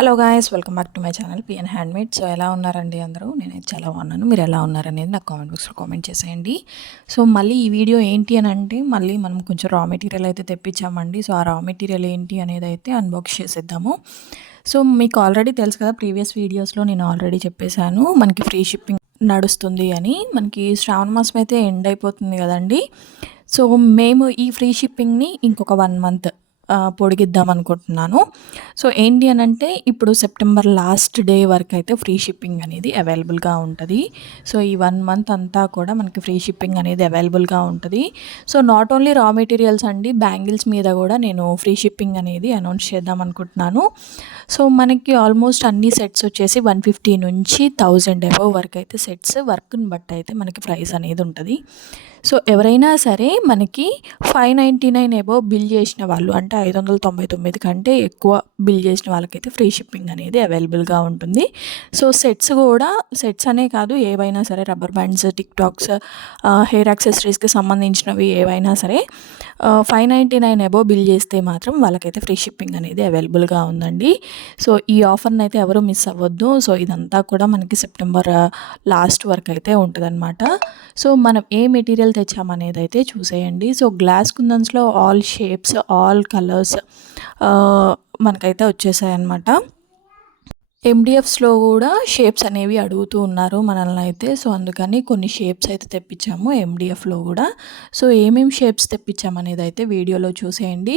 Hello guys, welcome back to my channel PN handmade. So ఎలా ఉన్నారండి అందరూ? నేనైతే చాలా బాగున్నాను. మీరు ఎలా ఉన్నారనేది నాకు కామెంట్ బాక్స్లో కామెంట్ చేసేయండి. సో మళ్ళీ ఈ వీడియో ఏంటి అని అంటే, మళ్ళీ మనం కొంచెం రా మెటీరియల్ అయితే తెప్పించామండి. సో ఆ రా మెటీరియల్ ఏంటి అనేది అయితే అన్బాక్స్ చేసేద్దాము. సో మీకు ఆల్రెడీ తెలుసు కదా, ప్రీవియస్ వీడియోస్లో నేను ఆల్రెడీ చెప్పేశాను మనకి ఫ్రీ షిప్పింగ్ నడుస్తుంది అని. మనకి శ్రావణ మాసం అయితే ఎండ్ అయిపోతుంది కదండి. సో మేము ఈ ఫ్రీ షిప్పింగ్ని ఇంకొక 1 మంత్ పొడిగిద్దాం అనుకుంటున్నాను. సో ఏంటి అని అంటే, ఇప్పుడు సెప్టెంబర్ లాస్ట్ డే వరకు అయితే ఫ్రీ షిప్పింగ్ అనేది అవైలబుల్గా ఉంటుంది. సో ఈ 1 మంత్ అంతా కూడా మనకి ఫ్రీ షిప్పింగ్ అనేది అవైలబుల్గా ఉంటుంది. సో నాట్ ఓన్లీ రా మెటీరియల్స్ అండి, బ్యాంగిల్స్ మీద కూడా నేను ఫ్రీ షిప్పింగ్ అనేది అనౌన్స్ చేద్దాం అనుకుంటున్నాను. సో మనకి ఆల్మోస్ట్ అన్ని సెట్స్ వచ్చేసి 150 నుంచి 1000 అబవ్ వరకు అయితే సెట్స్, వర్క్ని బట్టి అయితే మనకి ప్రైస్ అనేది ఉంటుంది. సో ఎవరైనా సరే మనకి 599 అబవ్ బిల్ చేసిన వాళ్ళు, అంటే 599 కంటే ఎక్కువ బిల్ చేసిన వాళ్ళకైతే ఫ్రీ షిప్పింగ్ అనేది అవైలబుల్గా ఉంటుంది. సో సెట్స్ అనే కాదు, ఏవైనా సరే rubber bands, tic tacs, hair యాక్సెసరీస్కి సంబంధించినవి ఏవైనా సరే 599 అబవ్ బిల్ చేస్తే మాత్రం వాళ్ళకైతే ఫ్రీ షిప్పింగ్ అనేది అవైలబుల్గా ఉందండి. సో ఈ ఆఫర్ని అయితే ఎవరు మిస్ అవ్వద్దు. సో ఇదంతా కూడా మనకి సెప్టెంబర్ లాస్ట్ వరకు అయితే ఉంటుందన్నమాట. సో మనం ఏ మెటీరియల్ తెచ్చామనేది అయితే చూసేయండి. సో గ్లాస్ కుందన్స్లో ఆల్ షేప్స్, ఆల్ కలర్స్ మనకైతే వచ్చేసాయి అన్నమాట. ఎండిఎఫ్స్లో కూడా షేప్స్ అనేవి అడుగుతూ ఉన్నారు మనల్ని అయితే. సో అందుకని కొన్ని షేప్స్ అయితే తెప్పించాము ఎండిఎఫ్లో కూడా. సో ఏమేమి షేప్స్ తెప్పించామనేది అయితే వీడియోలో చూసేయండి.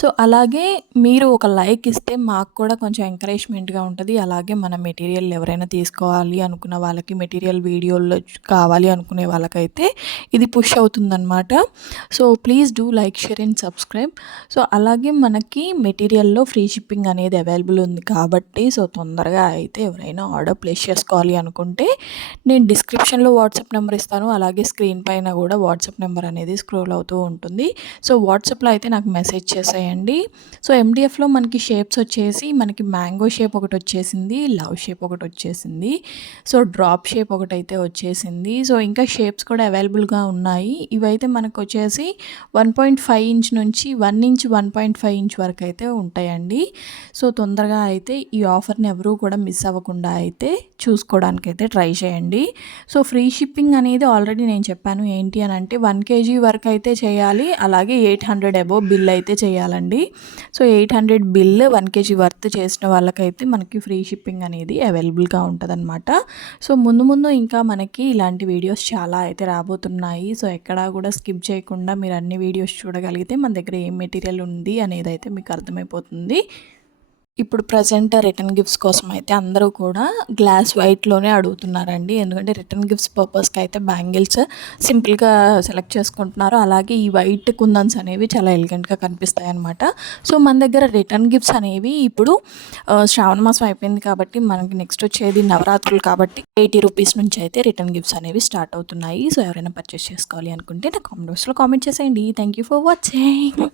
సో అలాగే మీరు ఒక లైక్ ఇస్తే మాకు కూడా కొంచెం ఎంకరేజ్మెంట్గా ఉంటుంది. అలాగే మన మెటీరియల్ ఎవరైనా తీసుకోవాలి అనుకున్న వాళ్ళకి, మెటీరియల్ వీడియోలో కావాలి అనుకునే వాళ్ళకైతే ఇది పుష్ అవుతుందన్నమాట. So please do like, share and subscribe. So అలాగే మనకి మెటీరియల్లో ఫ్రీ షిప్పింగ్ అనేది అవైలబుల్ ఉంది కాబట్టి, సో తొందరగా అయితే ఎవరైనా ఆర్డర్ ప్లేస్ చేసుకోవాలి అనుకుంటే నేను డిస్క్రిప్షన్లో వాట్సాప్ నెంబర్ ఇస్తాను. అలాగే స్క్రీన్ పైన కూడా వాట్సాప్ నెంబర్ అనేది స్క్రోల్ అవుతూ ఉంటుంది. సో వాట్సాప్లో అయితే నాకు మెసేజ్ చేసేయండి. సో ఎండిఎఫ్లో మనకి షేప్స్ వచ్చేసి మనకి మ్యాంగో షేప్ ఒకటి వచ్చేసింది, లవ్ షేప్ ఒకటి వచ్చేసింది, సో డ్రాప్ షేప్ ఒకటి అయితే వచ్చేసింది. సో ఇంకా షేప్స్ కూడా అవైలబుల్గా ఉన్నాయి. ఇవైతే మనకు వచ్చేసి 1.5 ఇంచ్ నుంచి 1 ఇంచ్ 1.5 ఇంచ్ వరకు అయితే ఉంటాయండి. సో తొందరగా అయితే ఈ ఆఫర్ని ఎవరు కూడా మిస్ అవ్వకుండా అయితే చూసుకోవడానికి అయితే ట్రై చేయండి. సో ఫ్రీ షిప్పింగ్ అనేది ఆల్రెడీ నేను చెప్పాను. ఏంటి అని అంటే 1 kg వరకు అయితే చేయాలి, అలాగే 800 అబోవ్ బిల్ అయితే చేయాలండి. సో 800 బిల్ 1 kg వర్త్ చేసిన వాళ్ళకైతే మనకి ఫ్రీ షిప్పింగ్ అనేది అవైలబుల్గా ఉంటుందన్నమాట. సో ముందు ఇంకా మనకి ఇలాంటి వీడియోస్ చాలా అయితే రాబోతున్నాయి. సో ఎక్కడా కూడా స్కిప్ చేయకుండా మీరు అన్ని వీడియోస్ చూడగలిగితే మన దగ్గర ఏం మెటీరియల్ ఉంది అనేది అయితే మీకు అర్థమైపోతుంది. ఇప్పుడు ప్రజెంట్ రిటర్న్ గిఫ్ట్స్ కోసం అయితే అందరూ కూడా గ్లాస్ వైట్లోనే అడుగుతున్నారండి. ఎందుకంటే రిటర్న్ గిఫ్ట్స్ పర్పస్కి అయితే బ్యాంగిల్స్ సింపుల్గా సెలెక్ట్ చేసుకుంటున్నారు. అలాగే ఈ వైట్ కుందన్స్ అనేవి చాలా ఎలిగెంట్గా కనిపిస్తాయి అన్నమాట. సో మన దగ్గర రిటర్న్ గిఫ్ట్స్ అనేవి ఇప్పుడు శ్రావణ మాసం అయిపోయింది కాబట్టి మనకి నెక్స్ట్ వచ్చేది నవరాత్రులు కాబట్టి 80 రూపీస్ నుంచి అయితే రిటర్న్ గిఫ్ట్స్ అనేవి స్టార్ట్ అవుతున్నాయి. సో ఎవరైనా పర్చేస్ చేసుకోవాలి అనుకుంటే నా కామెంట్ బాక్స్లో కామెంట్ చేసేయండి. Thank you for watching.